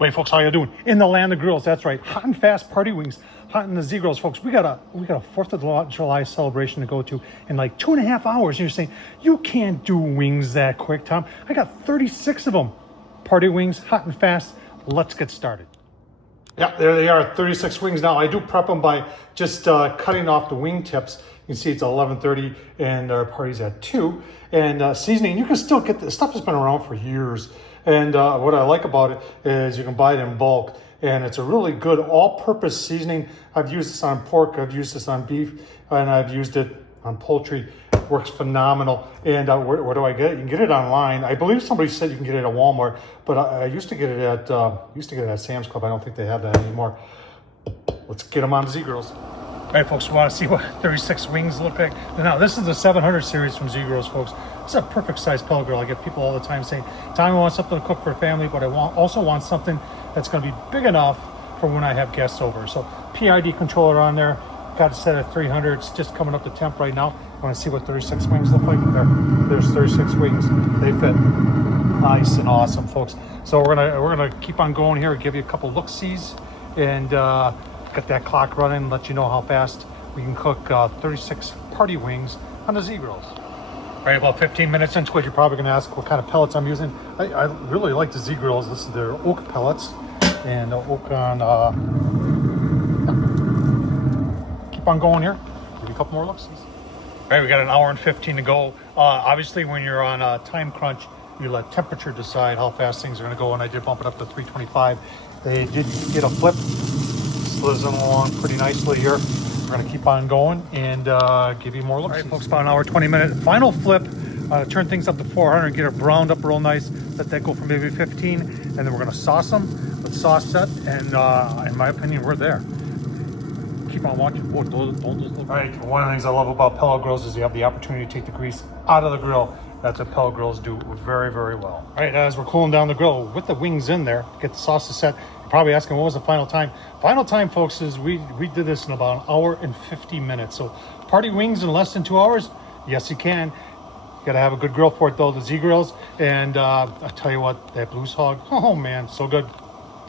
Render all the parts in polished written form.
Hey folks, how you doing? In the land of grills, that's right. Hot and fast party wings, hot in the Zgrills, folks. We got a 4th of July celebration to go to in like 2.5 hours. And you're saying, you can't do wings that quick, Tom. I got 36 of them. Party wings, hot and fast. Let's get started. Yeah, there they are, 36 wings. Now I do prep them by just cutting off the wing tips. You can see it's 11:30 and our party's at 2. And seasoning, you can still get this stuff has been around for years. And what I like about it is you can buy it in bulk, and it's a really good all-purpose seasoning. I've used this on pork, I've used this on beef, and I've used it on poultry. It works phenomenal. And where do I get it? You can get it online. I believe somebody said you can get it at Walmart, but I used to get it at Sam's Club. I don't think they have that anymore. Let's get them on Zgrills. All right, folks, we want to see what 36 wings look like. Now, this is the 700 series from Zgrills, folks. It's a perfect size pellet grill. I get people all the time saying, Tommy, I want something to cook for a family, but I also want something that's going to be big enough for when I have guests over. So PID controller on there. Got it set at 300. It's just coming up to temp right now. I want to see what 36 wings look like. There's 36 wings. They fit nice and awesome, folks. So we're gonna keep on going here. Give you a couple look-sees and get that clock running, let you know how fast we can cook 36 party wings on the Zgrills. All right, about 15 minutes into it, you're probably gonna ask what kind of pellets I'm using. I really like the Zgrills. This is their oak pellets, and the oak on, keep on going here. Give you a couple more looks. All right, we got an hour and 15 to go. Obviously, when you're on a time crunch, you let temperature decide how fast things are gonna go, and I did bump it up to 325. They did get a flip. Slizzing along pretty nicely here. We're going to keep on going and give you more looks. All right, folks, about an hour, 20 minute final flip. Turn things up to 400, get it browned up real nice. Let that go for maybe 15, and then we're going to sauce them with sauce set. And in my opinion, we're there. Keep on watching. Oh, don't just look. All right, one of the things I love about pellet grills is you have the opportunity to take the grease out of the grill. That's what pellet grills do very, very well. All right, as we're cooling down the grill with the wings in there, get the sauces set. You're probably asking, what was the final time? Final time, folks, is we did this in about an hour and 50 minutes. So party wings in less than 2 hours? Yes, you can. You gotta have a good grill for it though, the Zgrills. And I tell you what, that Blues Hog, oh man, so good.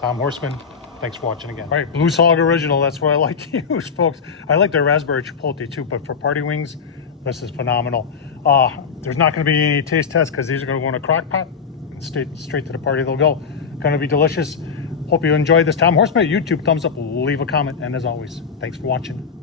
Tom Horsman, thanks for watching again. All right, Blues Hog Original, that's what I like to use, folks. I like their raspberry chipotle too, but for party wings, this is phenomenal. There's not going to be any taste test because these are going to go in a crock pot. Straight to the party they'll go. Going to be delicious. Hope you enjoyed this. Tom Horsman at YouTube. Thumbs up, leave a comment. And as always, thanks for watching.